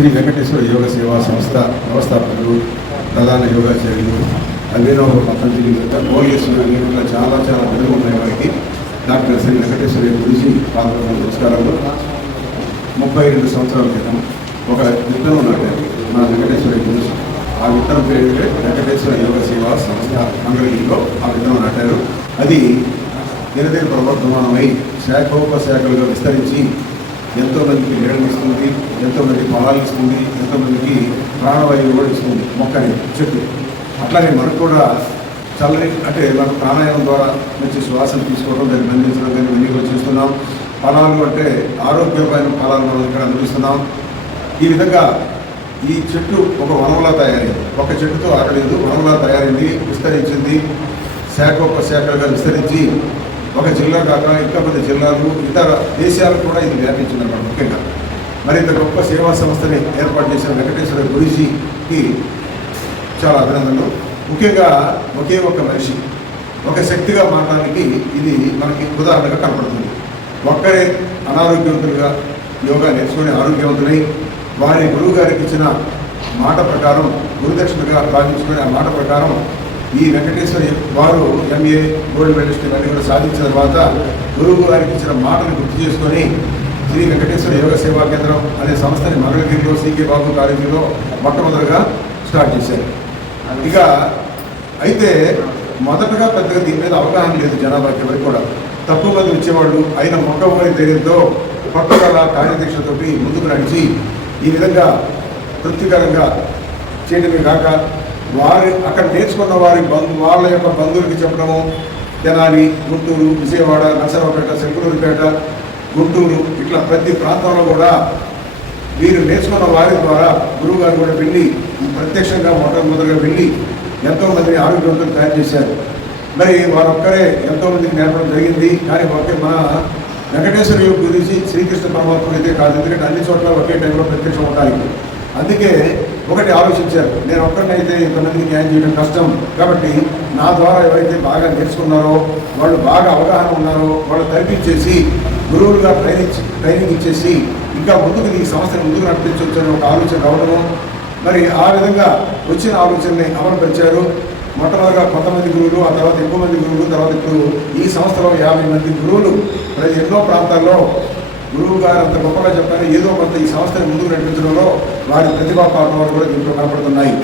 శ్రీ వెంకటేశ్వర యోగ సేవా సంస్థ వ్యవస్థాపకులు, ప్రధాన యోగాచార్యులు, అభినవ పతంజలి ఓలియేశ్వర చాలా చాలా పెద్దలు ఉన్నాయి వారికి. డాక్టర్ శ్రీ వెంకటేశ్వర గురించి పాల్గొన్న నమస్కారాలు. 32 సంవత్సరాల క్రితం ఒక విత్తనం నాటారు మన వెంకటేశ్వర గురించి. ఆ విత్తనం పేరు వెంకటేశ్వర యోగ సేవా సంస్థ మంగళగిరిలో ఆ విత్తనం నాటారు. అది దినదిన ప్రవర్ధమానమై శాఖోపశాఖలుగా విస్తరించి ఎంతోమందికి నీడలు ఇస్తుంది, ఎంతోమందికి పొలాలు ఇస్తుంది, ఎంతోమందికి ప్రాణవాయువు కూడా ఇస్తుంది మొక్క అనేది చెట్టు. అట్లాగే మనకు కూడా చల్లని అంటే మనకు ప్రాణాయామం ద్వారా మంచి శ్వాసను తీసుకోవడం, దాన్ని బంధించడం కానీ ఇవన్నీ కూడా చేస్తున్నాం. ఫలాలు అంటే ఆరోగ్యమైన ఫలాలు మనం ఇక్కడ అందిస్తున్నాం. ఈ విధంగా ఈ చెట్టు ఒక వనంలా తయారైంది. ఒక చెట్టుతో ఆరలేదు, వనంలా తయారైంది, విస్తరించింది, శాఖోపశాఖలుగా విస్తరించి ఒక జిల్లా కాక ఇంకా కొన్ని జిల్లాలు, ఇతర దేశాలకు కూడా ఇది వ్యాపించిందన్నమాట. ముఖ్యంగా మరింత గొప్ప సేవా సంస్థని ఏర్పాటు చేసిన వెంకటేశ్వర గురుజీకి చాలా అభినందనలు. ముఖ్యంగా ఒకే ఒక మనిషి ఒక శక్తిగా మారడానికి ఇది మనకి ఉదాహరణగా కనపడుతుంది. ఒక్కరే అనారోగ్యవంతులుగా యోగా నేర్చుకుని ఆరోగ్యవంతులై వారి గురువు గారికి ఇచ్చిన మాట ప్రకారం గురుదక్షిణగా భావించుకుని ఆ మాట ప్రకారం ఈ వెంకటేశ్వర వారు ఎంఏ గోల్డ్ మెడలిస్ట్ ఇవన్నీ కూడా సాధించిన తర్వాత గురువు గారికి ఇచ్చిన మాటను గుర్తు చేసుకొని శ్రీ వెంకటేశ్వర యోగ సేవా కేంద్రం అనే సంస్థని మంగళగిరిలో సికే బాబు కాలేజీలో మొట్టమొదటిగా స్టార్ట్ చేశారు. ఇక అయితే మొదటగా పెద్దగా దీని మీద అవగాహన లేదు జనాభాకి ఎవరికి కూడా. తక్కువ మంది వచ్చేవాళ్ళు అయిన మొట్టమొదటి ధైర్యంతో పట్టుదల కార్యదీక్షతోటి ముందుకు నడిచి ఈ విధంగా తృప్తికరంగా చేయడమే కాక వారి అక్కడ నేర్చుకున్న వాళ్ళ యొక్క బంధువులకి చెప్పడము, తెనాలి, గుంటూరు, విజయవాడ, నరసరావుపేట, శంకరూరుపేట, గుంటూరు ఇట్లా ప్రతి ప్రాంతంలో కూడా వీరు నేర్చుకున్న వారి ద్వారా గురువు గారు కూడా వెళ్ళి ప్రత్యక్షంగా మొట్టమొదటిగా వెళ్ళి ఎంతోమందిని ఆరోగ్యవంతులు తయారు చేశారు. మరి వారొక్కరే ఎంతోమందికి నేర్పడం జరిగింది. కానీ మన వెంకటేశ్వర యోగ గురించి శ్రీకృష్ణ పరమాత్మ అయితే కాదు, ఎందుకంటే అన్ని చోట్ల ఒకే టైంలో ప్రత్యక్షం ఉంటాయి. అందుకే ఒకటి ఆలోచించారు, నేను ఒక్కరినైతే ఇంతమందికి న్యాయం చేయడం కష్టం కాబట్టి నా ద్వారా ఎవరైతే బాగా నేర్చుకున్నారో వాళ్ళు బాగా అవగాహన ఉన్నారో వాళ్ళు తరిపించేసి గురువులుగా ట్రైనింగ్ ఇచ్చేసి ఇంకా ముందుకు ఈ సంస్థను ముందుకు నడిపించవచ్చని ఒక ఆలోచన రావడము. మరి ఆ విధంగా వచ్చిన ఆలోచనని అమలుపరిచారు. మొట్టమొదటిగా కొంతమంది గురువులు, ఆ తర్వాత ఎక్కువ మంది గురువులు, తర్వాత ఇప్పుడు ఈ సంస్థలో 50 మంది గురువులు ఎన్నో ప్రాంతాల్లో గురువు గారు అంత గొప్పగా చెప్పారు. ఏదో కొంత ఈ సంస్థని ముందుకు నడిపించడంలో వారి ప్రతిభా పాఠాలు కూడా దీంట్లో కనపడుతున్నాయి.